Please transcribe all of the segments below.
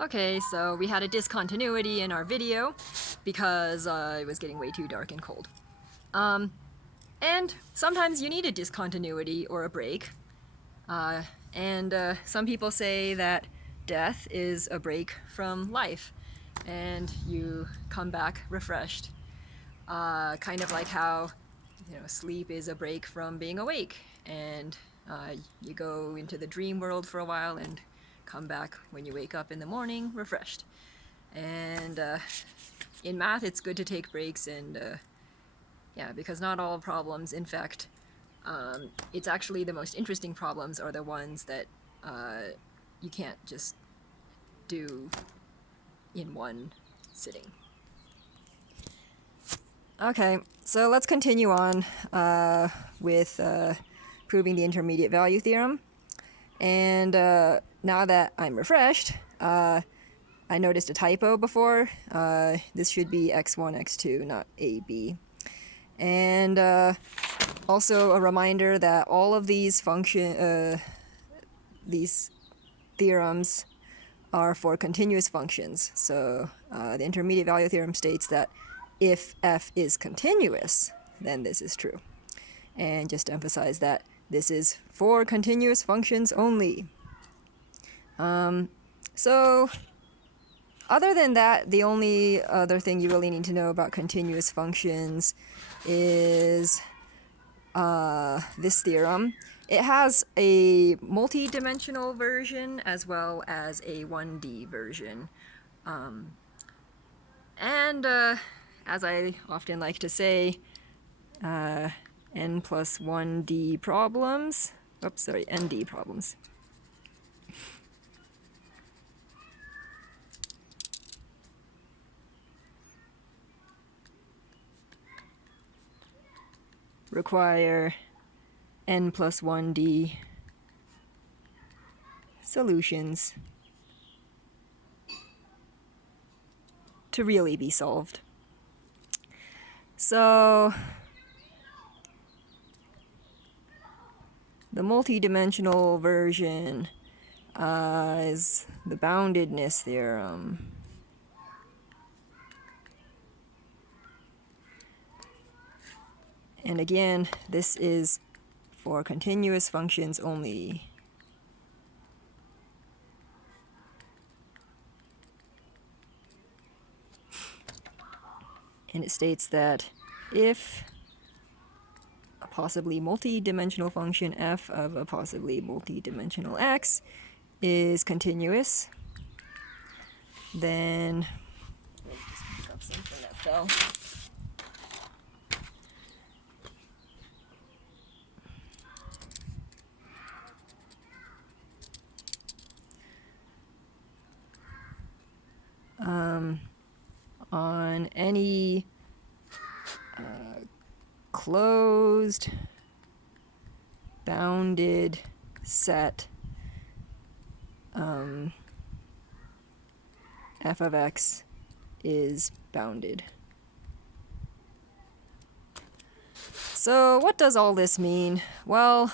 Okay, so we had a discontinuity in our video because it was getting way too dark and cold. And sometimes you need a discontinuity or a break. And some people say that death is a break from life, and you come back refreshed. Kind of like how, sleep is a break from being awake, and you go into the dream world for a while and come back when you wake up in the morning refreshed. And in math, it's good to take breaks, and yeah, because not all problems, in fact, it's actually the most interesting problems are the ones that you can't just do in one sitting. Okay, so let's continue on with proving the intermediate value theorem. And now that I'm refreshed, I noticed a typo before. This should be x1, x2, not ab. And also a reminder that all of these these theorems are for continuous functions. So the intermediate value theorem states that if f is continuous, then this is true. And just to emphasize that this is for continuous functions only. So other than that, the only other thing you really need to know about continuous functions is this theorem. It has a multi-dimensional version as well as a 1D version. And as I often like to say, n plus 1D problems, ND problems, require n plus 1D solutions to really be solved. So the multi-dimensional version is the boundedness theorem. And again, this is for continuous functions only. And it states that if a possibly multi-dimensional function f of a possibly multi-dimensional x is continuous, then let me just pick up something that fell. On any closed bounded set f of x is bounded. So what does all this mean? Well,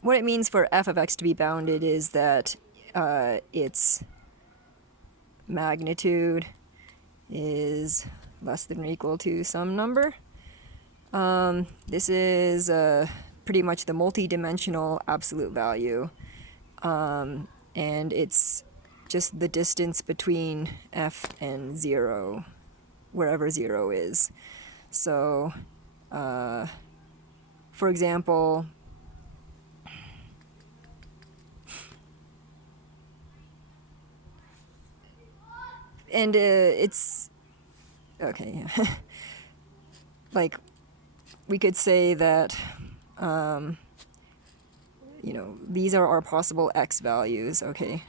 what it means for f of x to be bounded is that its magnitude is less than or equal to some number. This is pretty much the multi-dimensional absolute value, and it's just the distance between f and 0, wherever 0 is. So, for example, and it's okay. Like, we could say that these are our possible x values, okay?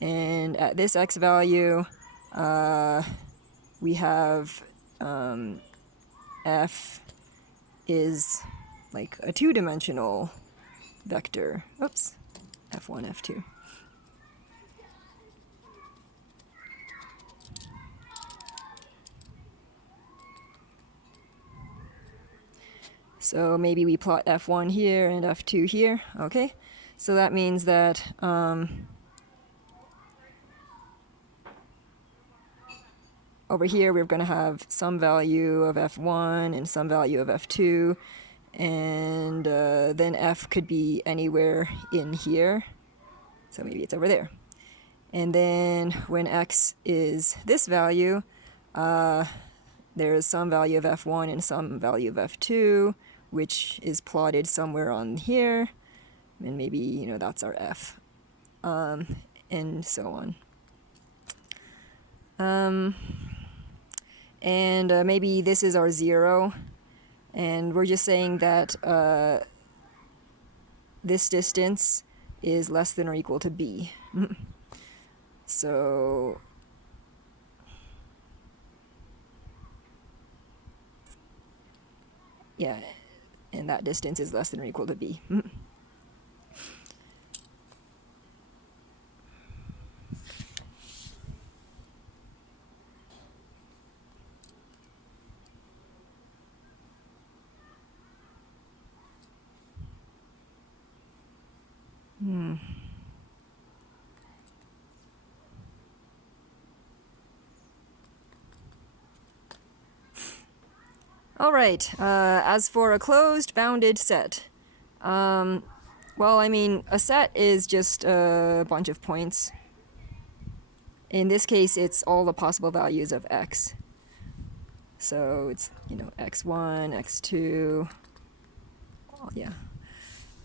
And at this x value, we have f is like a two-dimensional vector. Oops, f1, f2. So maybe we plot f1 here and f2 here. Okay, so that means that over here we're going to have some value of f1 and some value of f2, and then f could be anywhere in here, so maybe it's over there. And then when x is this value, there is some value of f1 and some value of f2, which is plotted somewhere on here, and maybe, you know, that's our f, and so on. And maybe this is our 0, and we're just saying that this distance is less than or equal to b. So yeah, and that distance is less than or equal to b. All right, as for a closed bounded set, well, I mean, a set is just a bunch of points. In this case, it's all the possible values of x. So it's, you know, x1, x2, yeah.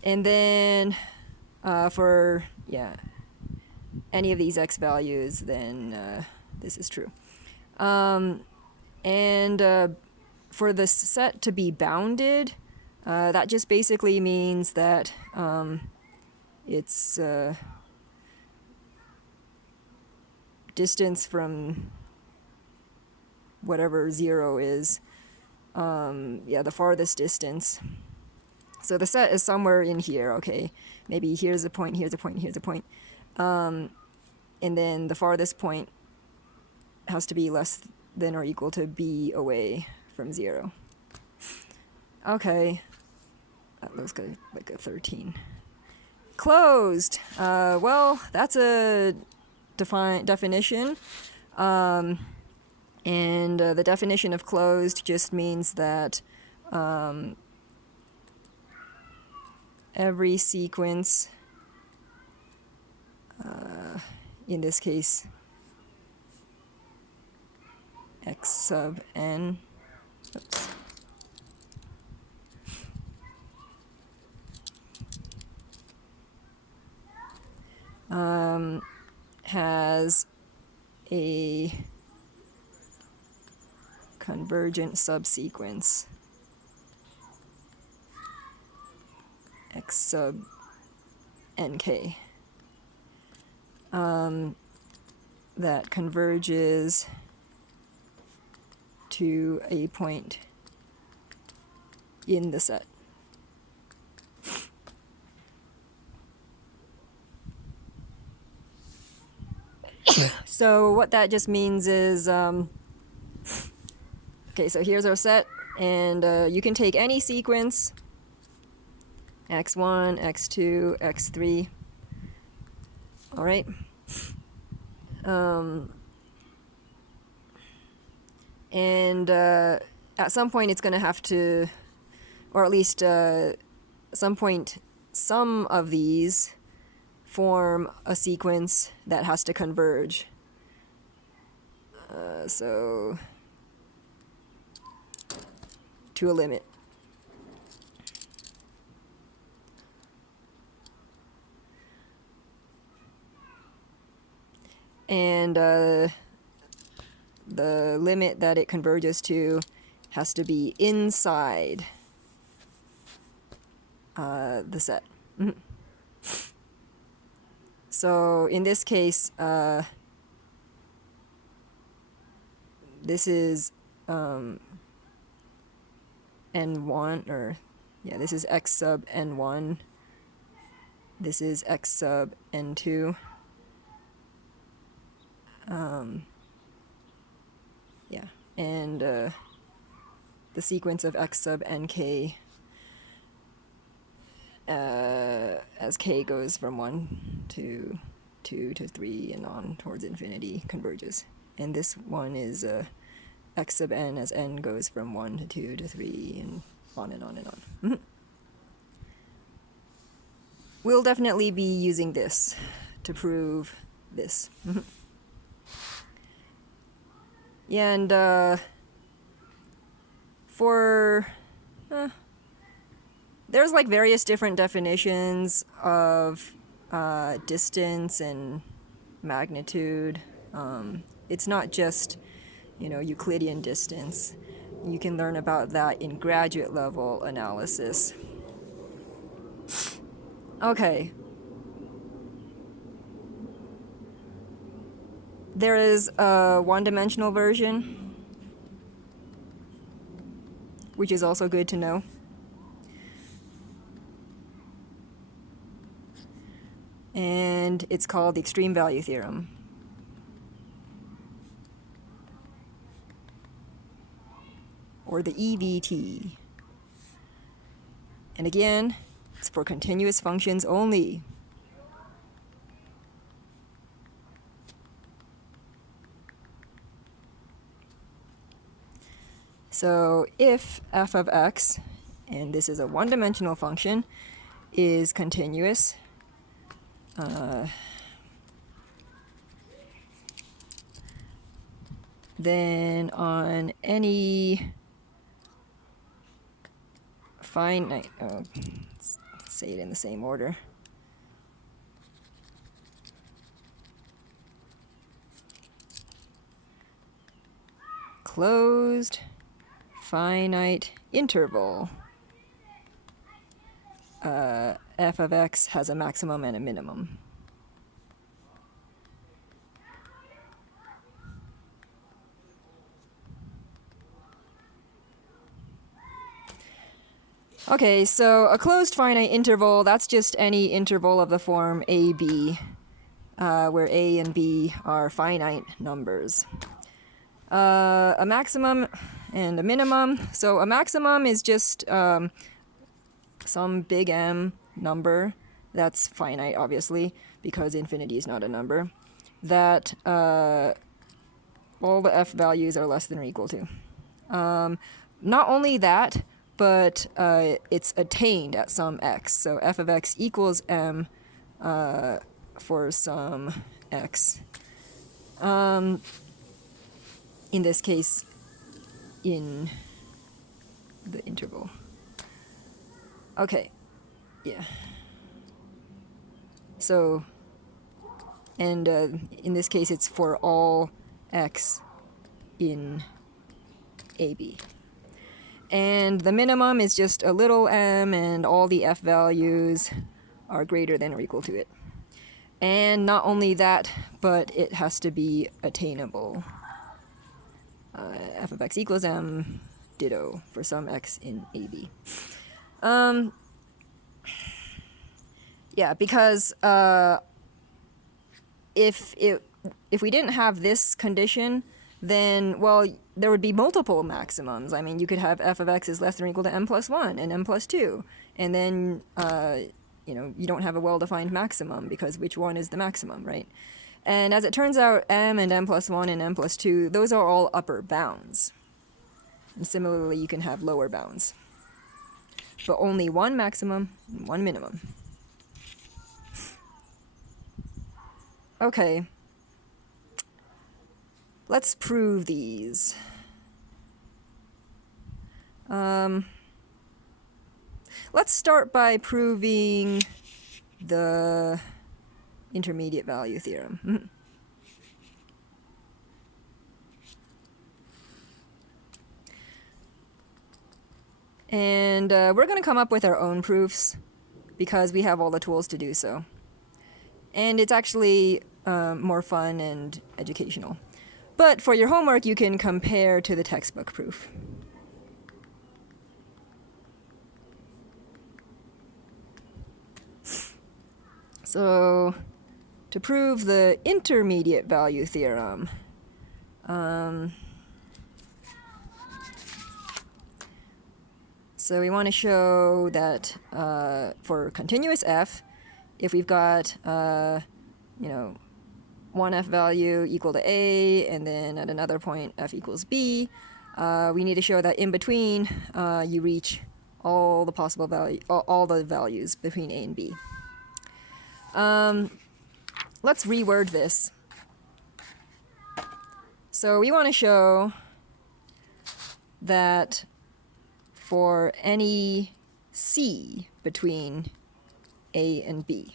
And then for, yeah, any of these x values, then this is true. And for the set to be bounded, that just basically means that its distance from whatever 0 is, yeah, the farthest distance. So the set is somewhere in here, okay? Maybe here's a point, here's a point, here's a point. And then the farthest point has to be less than or equal to b away from 0. Okay, that looks like a 13. Closed. Well, that's a definition. And the definition of closed just means that every sequence, in this case x sub n, oops, has a convergent subsequence x sub nk that converges to a point in the set. So what that just means is, okay, so here's our set, and you can take any sequence, x1, x2, x3, all right? And at some point it's going to have to, or at least at some point, some of these form a sequence that has to converge. So to a limit. And the limit that it converges to has to be inside the set. So in this case, this is n1, or yeah, this is x sub n1. This is x sub n2. Yeah, and the sequence of x sub nk as k goes from 1 to 2 to 3 and on towards infinity, converges. And this one is x sub n as n goes from 1 to 2 to 3 and on and on and on. We'll definitely be using this to prove this. Yeah, and there's like various different definitions of distance and magnitude. It's not just, Euclidean distance. You can learn about that in graduate level analysis. Okay. There is a one-dimensional version, which is also good to know. And it's called the extreme value theorem. Or the EVT. And again, it's for continuous functions only. So if f of x, and this is a one-dimensional function, is continuous, then on any finite, let's say it in the same order. Closed finite interval, f of x has a maximum and a minimum. Okay, so a closed finite interval, that's just any interval of the form AB, where A and B are finite numbers. A maximum and a minimum. So a maximum is just some big M number that's finite, obviously, because infinity is not a number, that all the f values are less than or equal to. Not only that, but it's attained at some x. So f of x equals m for some x. In this case, in the interval. Okay, yeah. So, and in this case, it's for all x in AB. And the minimum is just a little m, and all the f values are greater than or equal to it. And not only that, but it has to be attainable. F of x equals m, ditto, for some x in AB. Yeah, because if we didn't have this condition, then, well, there would be multiple maximums. I mean, you could have f of x is less than or equal to m plus 1 and m plus 2. And then, you don't have a well-defined maximum, because which one is the maximum, right? And as it turns out, m and m plus 1 and m plus 2, those are all upper bounds. And similarly, you can have lower bounds. But only one maximum and one minimum. Okay. Let's prove these. Let's start by proving the intermediate value theorem. And we're going to come up with our own proofs because we have all the tools to do so. And it's actually more fun and educational. But for your homework, you can compare to the textbook proof. So, to prove the intermediate value theorem, So we want to show that for continuous f, if we've got, you know, one f value equal to a, and then at another point f equals b, we need to show that in between you reach all the possible value, all the values between a and b. Let's reword this. So we want to show that for any c between a and b,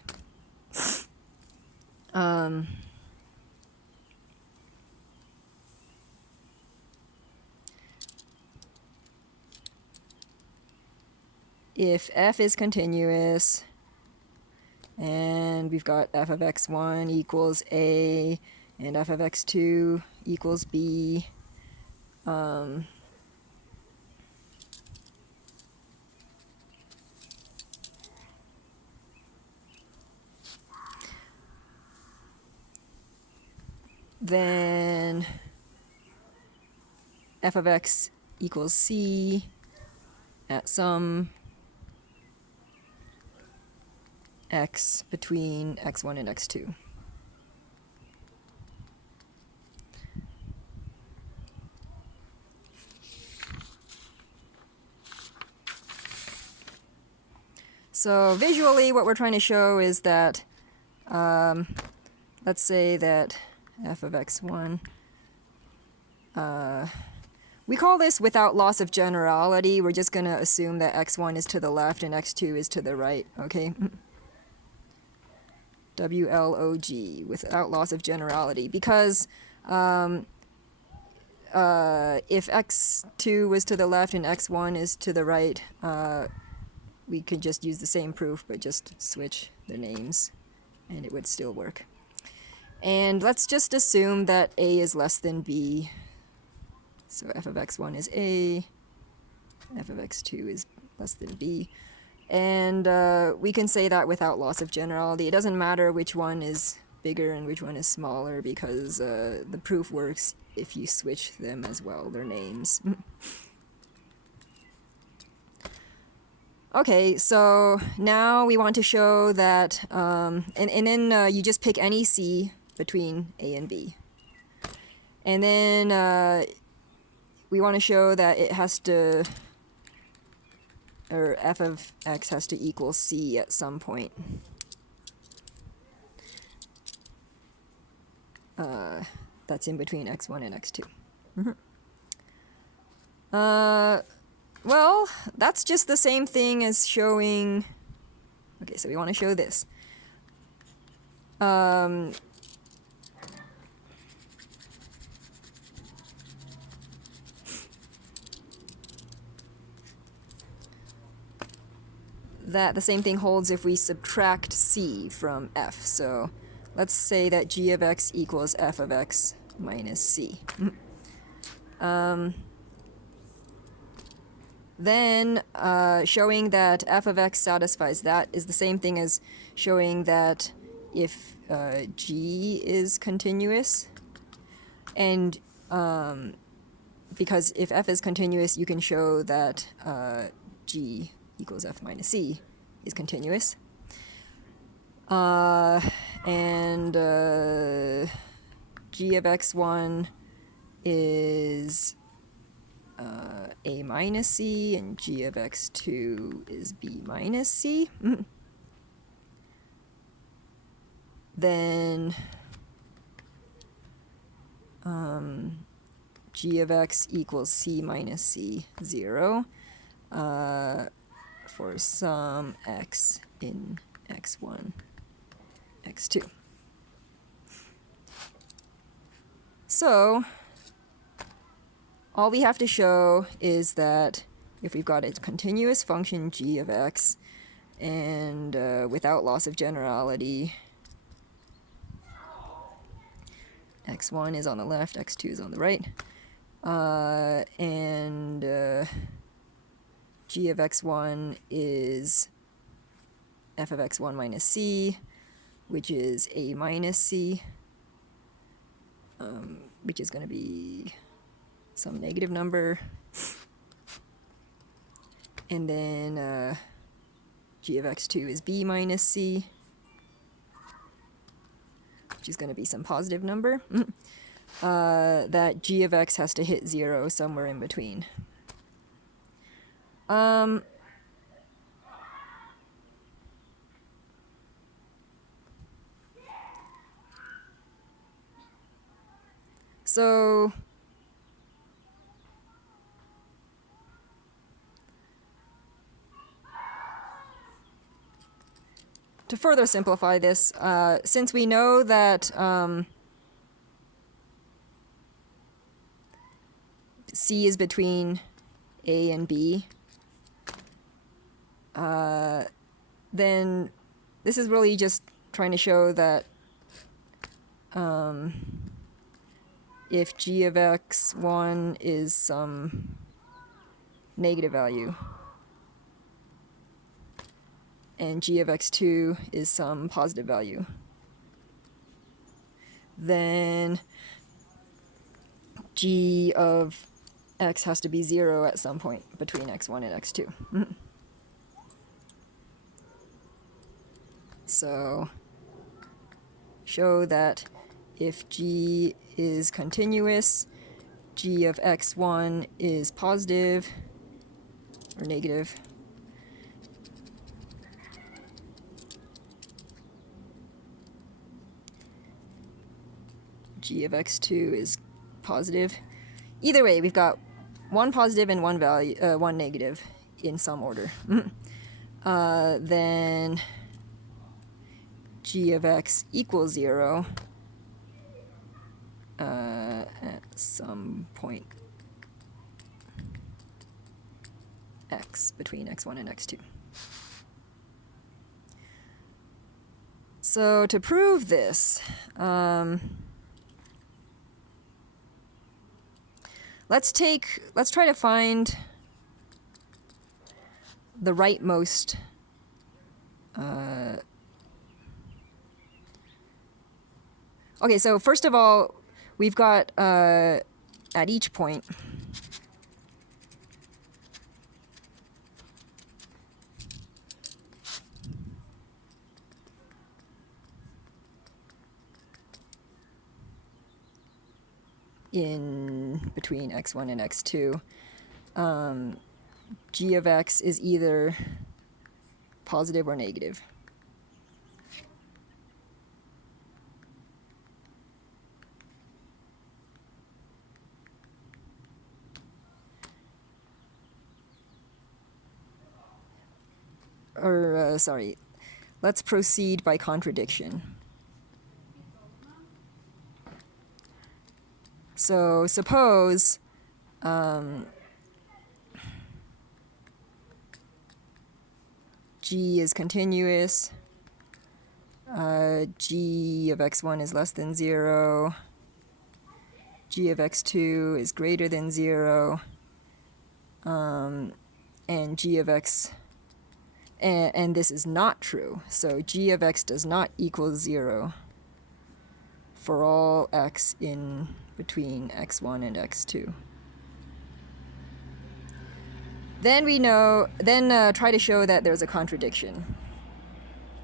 if f is continuous and we've got f of x1 equals a and f of x2 equals b, then f of x equals c at some x between x1 and x2. So visually what we're trying to show is that, let's say that f of x1, we call this without loss of generality. We're just going to assume that x1 is to the left and x2 is to the right, okay? WLOG, without loss of generality, because if x2 was to the left and x1 is to the right, we could just use the same proof but just switch the names and it would still work. And let's just assume that a is less than b. So f of x1 is a, f of x2 is less than b. And we can say that without loss of generality. It doesn't matter which one is bigger and which one is smaller, because the proof works if you switch them as well, their names. Okay, so now we want to show that, and then you just pick any c between a and b. And then we want to show that it has to, or f of x has to equal c at some point. That's in between x1 and x2. Well, that's just the same thing as showing... Okay, so we want to show this. That the same thing holds if we subtract c from f. So let's say that g of x equals f of x minus c. Then showing that f of x satisfies that is the same thing as showing that if g is continuous, and because if f is continuous, you can show that g equals f minus c is continuous. And g of x1 is a minus c, and g of x2 is b minus c. Then g of x equals c minus c 0 for some x in x1, x2. So all we have to show is that if we've got a continuous function g of x and without loss of generality, x1 is on the left, x2 is on the right, and g of x1 is f of x1 minus c, which is a minus c, which is going to be some negative number. And then g of x2 is b minus c, which is going to be some positive number. That g of x has to hit 0 somewhere in between. So to further simplify this, since we know that C is between A and B, then this is really just trying to show that if g of x1 is some negative value, and g of x2 is some positive value, then g of x has to be 0 at some point between x1 and x2. So show that if g is continuous, g of x1 is positive or negative, g of x2 is positive. Either way, we've got one positive and one negative in some order. Then g of x equals 0 at some point x between x1 and x2. So to prove this, let's try to find the rightmost okay, so first of all, we've got at each point in between x1 and x2, g of x is either positive or negative. Sorry, let's proceed by contradiction. So suppose g is continuous, g of x1 is less than 0, g of x2 is greater than 0, and g of x, and this is not true, so g of x does not equal 0 for all x in between x1 and x2. Then try to show that there's a contradiction.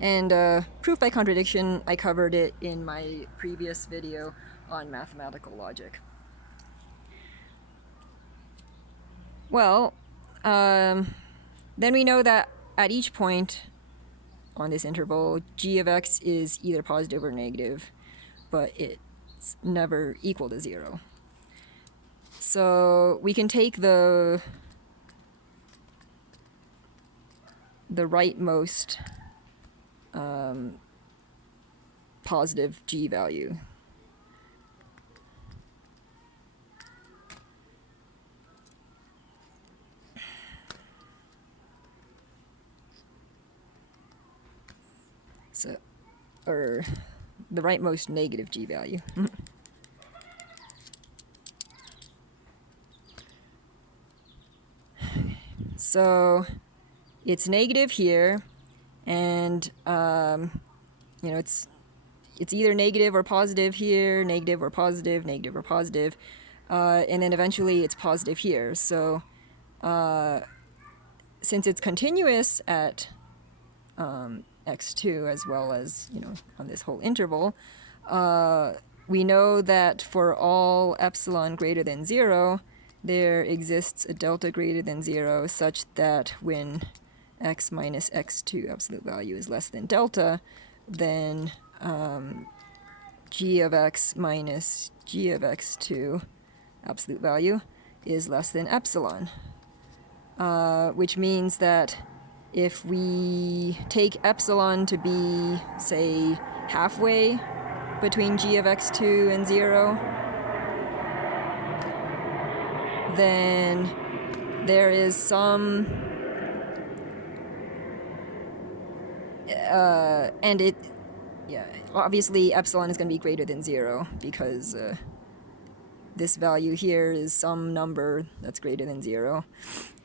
And proof by contradiction, I covered it in my previous video on mathematical logic. Well, then we know that at each point on this interval, g of x is either positive or negative, but it's never equal to 0. So we can take the rightmost positive g value. So, or the rightmost negative g value. So it's negative here, and it's either negative or positive here, negative or positive, negative or positive, and then eventually it's positive here. So since it's continuous at x2 as well as, on this whole interval, we know that for all epsilon greater than 0, there exists a delta greater than 0 such that when x minus x2 absolute value is less than delta, then g of x minus g of x2 absolute value is less than epsilon, which means that if we take epsilon to be, say, halfway between g of x2 and 0, then there is some, obviously epsilon is going to be greater than 0 because this value here is some number that's greater than 0,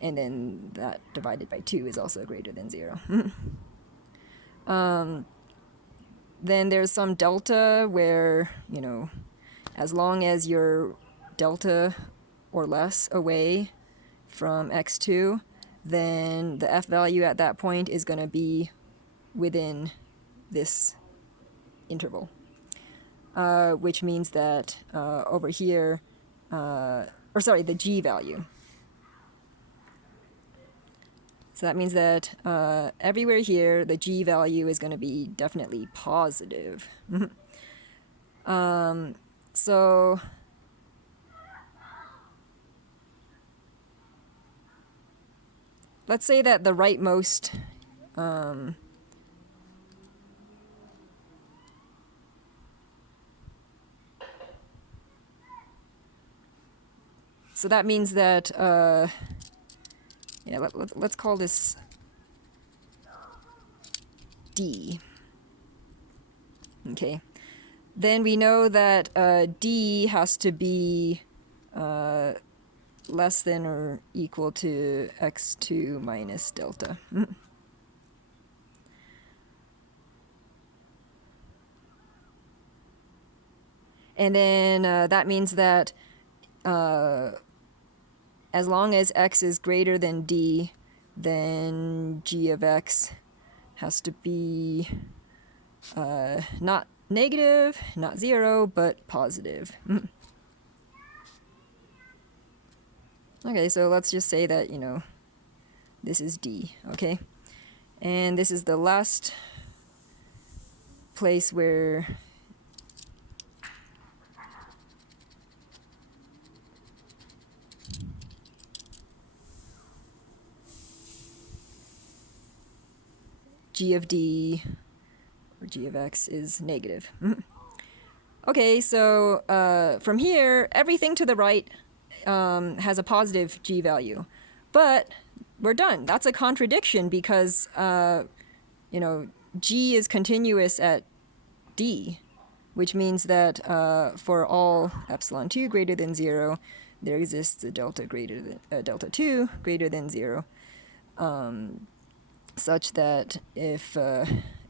and then that divided by 2 is also greater than 0. Then there's some delta where, as long as you're delta or less away from x2, then the f value at that point is going to be within this interval, which means that over here, the g value. So that means that everywhere here, the g value is going to be definitely positive. So let's say that the rightmost so that means that let's call this D. Okay. Then we know that D has to be less than or equal to x2 minus delta. And then that means that as long as x is greater than D, then g of x has to be not negative, not 0, but positive. Okay, so let's just say that, this is D, okay? And this is the last place where g of D or g of x is negative. Okay, so from here, everything to the right has a positive g value. But we're done. That's a contradiction because, g is continuous at D, which means that for all epsilon 2 greater than 0, there exists a delta 2 greater than 0. Such that if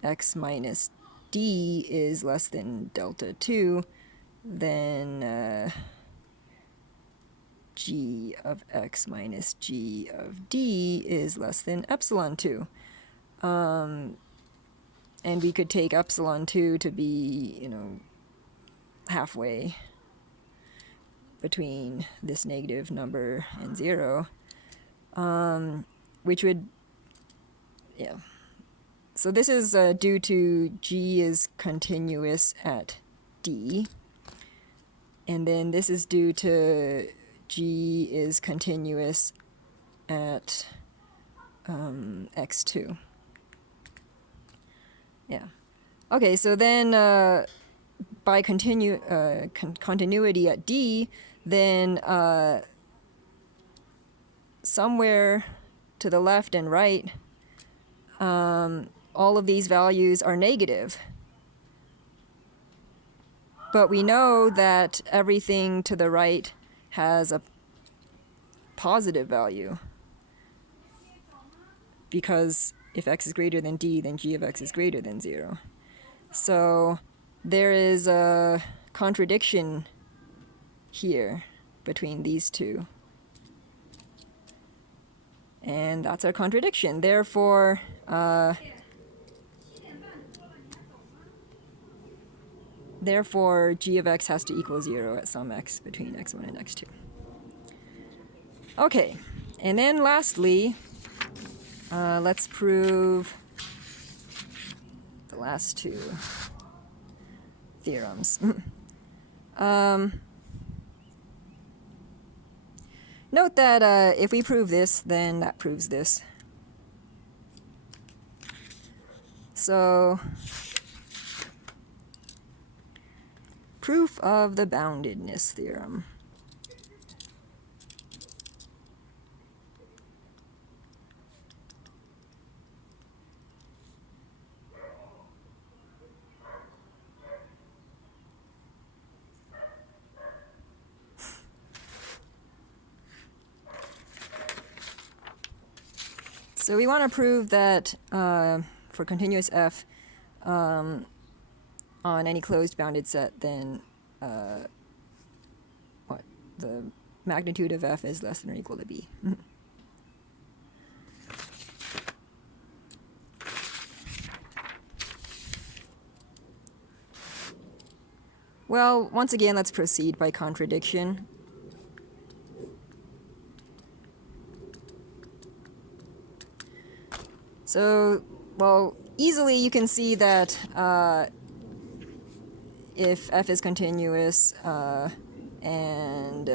x minus D is less than delta 2, then g of x minus g of D is less than epsilon 2. And we could take epsilon 2 to be, halfway between this negative number and 0, which would, So this is due to g is continuous at D, and then this is due to g is continuous at x2. Yeah. Okay, so then by continuity at D, then somewhere to the left and right, all of these values are negative. But we know that everything to the right has a positive value, because if x is greater than D, then g of x is greater than 0. So there is a contradiction here between these two. And that's our contradiction. Therefore, g of x has to equal 0 at some x between x1 and x2. Okay, and then lastly, let's prove the last two theorems. Note that if we prove this, then that proves this. So, proof of the boundedness theorem. So we want to prove that for continuous f on any closed bounded set, then the magnitude of f is less than or equal to b. Well, once again, let's proceed by contradiction. So, well, easily you can see that if f is continuous and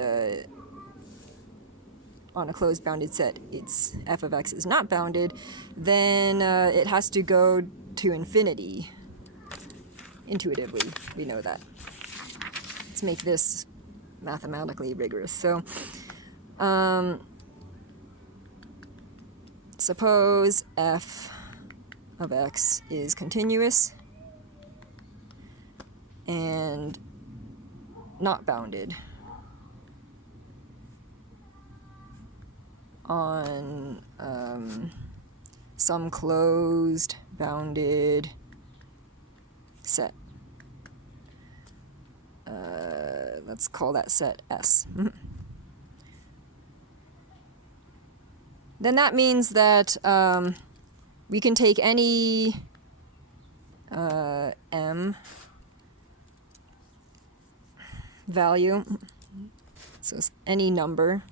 on a closed bounded set it's f of x is not bounded, then it has to go to infinity. Intuitively, we know that. Let's make this mathematically rigorous. So, suppose f of x is continuous and not bounded on some closed bounded set. Let's call that set S. Then that means that we can take any m value, so any number.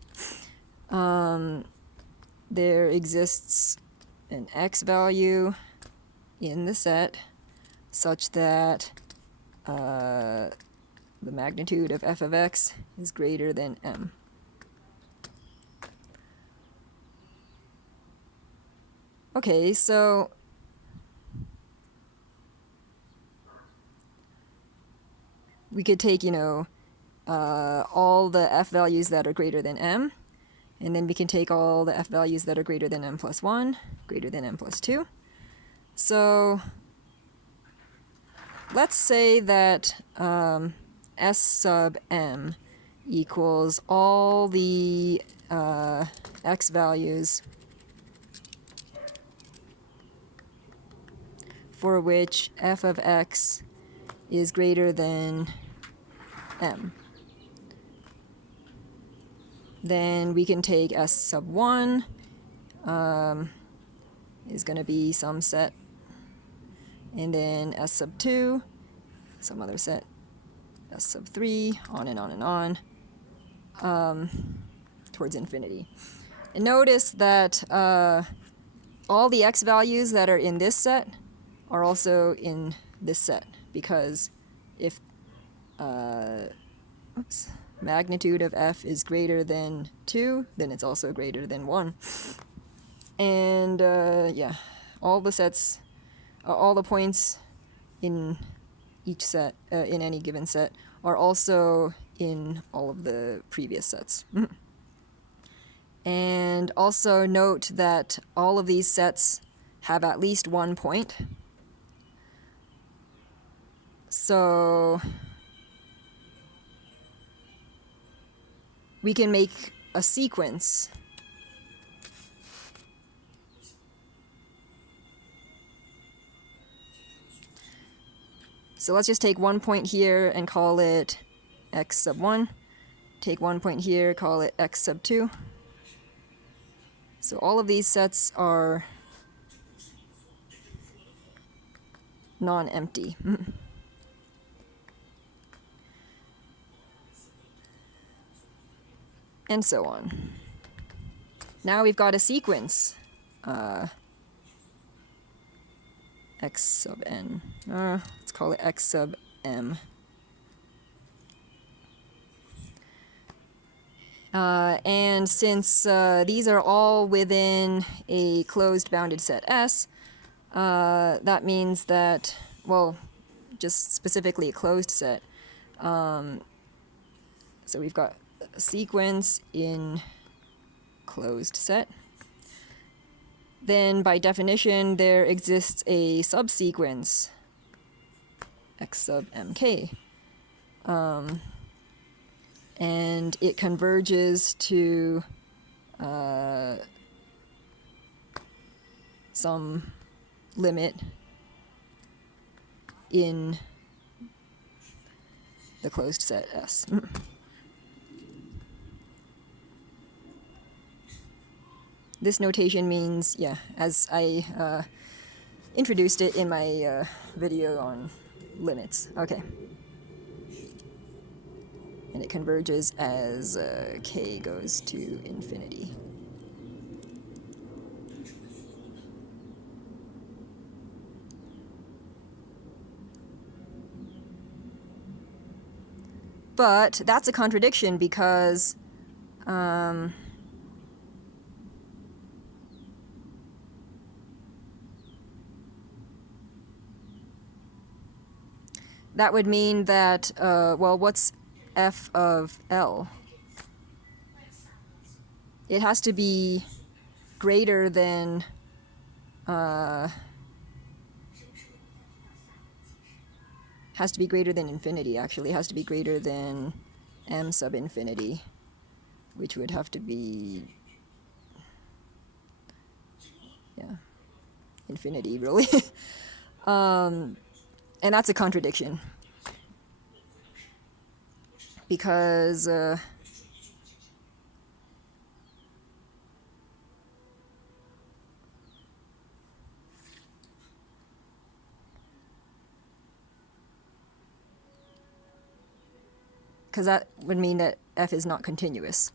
There exists an x value in the set such that the magnitude of f of x is greater than m. Okay, so we could take, all the f values that are greater than m, and then we can take all the f values that are greater than m plus 1, greater than m plus 2. So let's say that S sub m equals all the x values for which f of x is greater than m. Then we can take S sub 1 is going to be some set, and then S sub 2, some other set, S sub 3, on and on and on, towards infinity. And notice that all the x values that are in this set are also in this set, because if magnitude of f is greater than 2, then it's also greater than 1. And yeah, all the sets, all the points in each set, in any given set, are also in all of the previous sets. And also note that all of these sets have at least one point. So we can make a sequence So let's just take one point here and call it x sub 1. Take one point here, call it x sub 2. So all of these sets are non-empty. And so on. Now we've got a sequence. X sub n. Let's call it X sub m. And since these are all within a closed bounded set S, that means that, well, just specifically a closed set. So we've got a sequence in closed set. Then by definition there exists a subsequence X sub mk. And it converges to some limit in the closed set S. This notation means, yeah, as I introduced it in my video on limits. Okay. And it converges as k goes to infinity. But that's a contradiction because that would mean that, well, what's f of L? It has to be greater than infinity, actually. It has to be greater than m sub infinity, which would have to be, yeah, infinity, really. And that's a contradiction. Because that would mean that f is not continuous.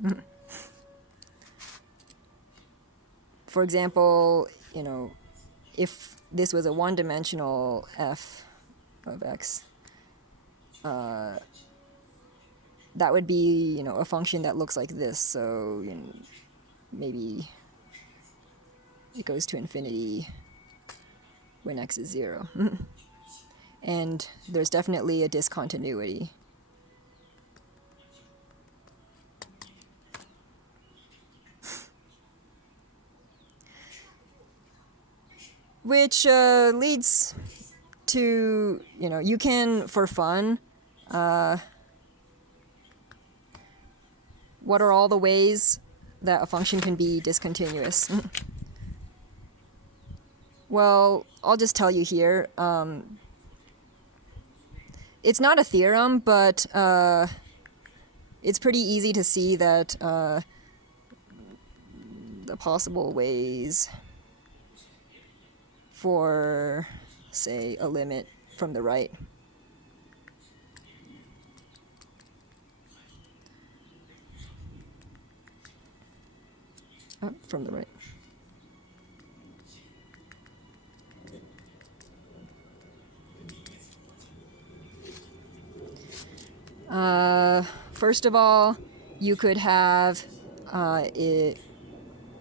For example, you know, if this was a one-dimensional f of x, that would be, you know, a function that looks like this. So, you know, maybe it goes to infinity when x is 0. And there's definitely a discontinuity. Which leads to, you know, you can, for fun, what are all the ways that a function can be discontinuous? Well, I'll just tell you here. It's not a theorem, but it's pretty easy to see that the possible ways for, say, a limit from the right. From the right. First of all, you could have the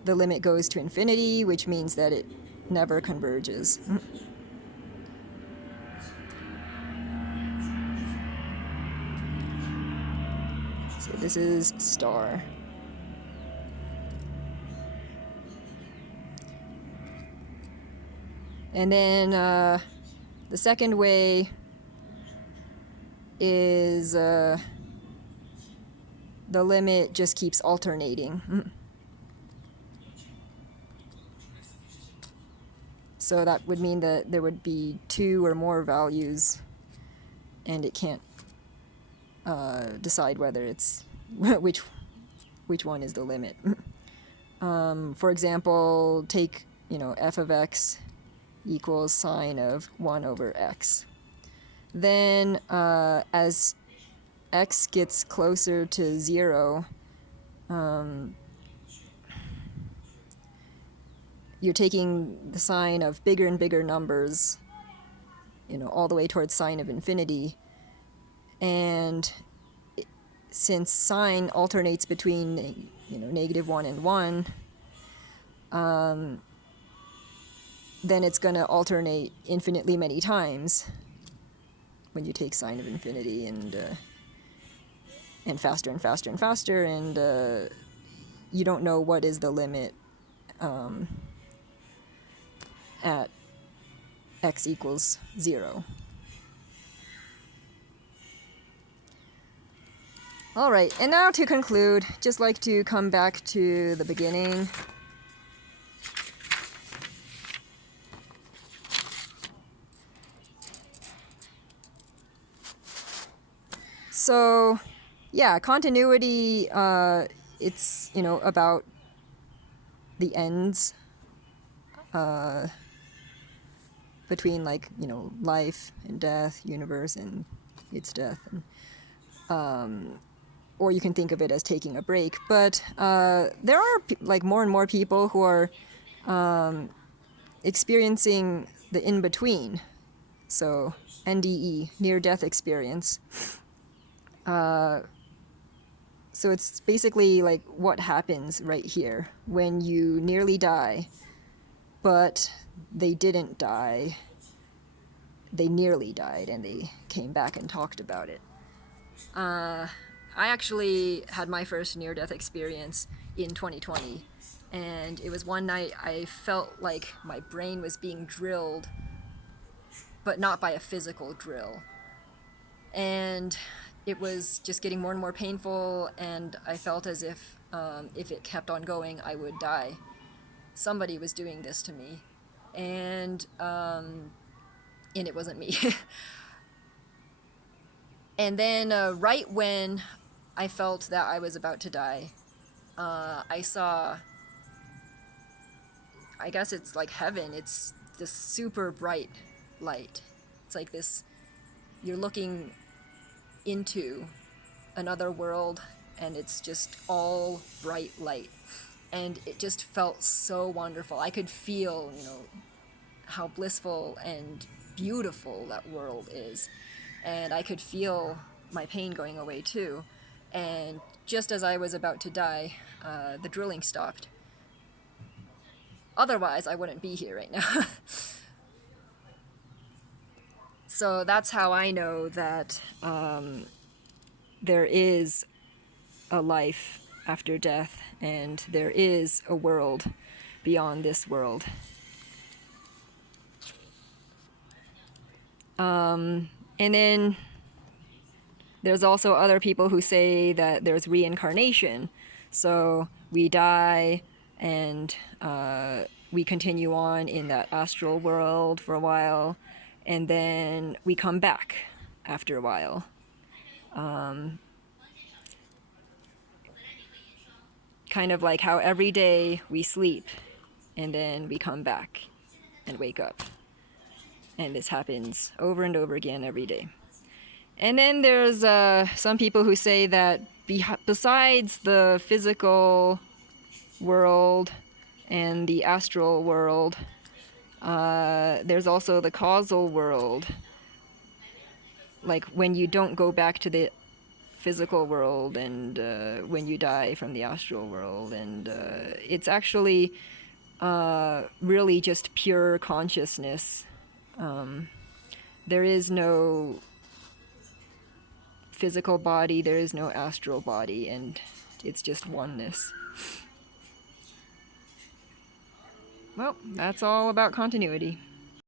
limit goes to infinity, which means that it never converges. So this is star. And then the second way is the limit just keeps alternating. So that would mean that there would be 2 or more values, and it can't decide whether it's which one is the limit. For example, take, f of x equals sine of 1 over x. Then as x gets closer to 0, you're taking the sign of bigger and bigger numbers, all the way towards sine of infinity. And since sine alternates between, -1 and 1, then it's going to alternate infinitely many times when you take sine of infinity, and faster and faster and faster, and you don't know what is the limit at x equals 0. All right, and now to conclude, just like to come back to the beginning. So, yeah, continuity, it's, about the ends between, like, life and death, universe and its death. And, or you can think of it as taking a break. But there are, like, more and more people who are experiencing the in-between. So, NDE, near-death experience. So it's basically like what happens right here when you nearly die, but they didn't die. They nearly died, and they came back and talked about it. I actually had my first near-death experience in 2020, and it was one night I felt like my brain was being drilled, but not by a physical drill. And it was just getting more and more painful, and I felt as if it kept on going, I would die. Somebody was doing this to me, and it wasn't me. And then right when I felt that I was about to die, I saw, I guess it's like heaven. It's this super bright light. It's like this, you're looking into another world, and it's just all bright light, and it just felt so wonderful. I could feel, how blissful and beautiful that world is, and I could feel my pain going away too. And just as I was about to die, the drilling stopped. Otherwise, I wouldn't be here right now. So that's how I know that there is a life after death, and there is a world beyond this world. And then there's also other people who say that there's reincarnation. So we die, and we continue on in that astral world for a while, and then we come back after a while. Kind of like how every day we sleep, and then we come back and wake up. And this happens over and over again every day. And then there's some people who say that besides the physical world and the astral world, there's also the causal world. Like when you don't go back to the physical world, and when you die from the astral world. And it's actually really just pure consciousness. There is no physical body, there is no astral body, and it's just oneness. Well, that's all about continuity.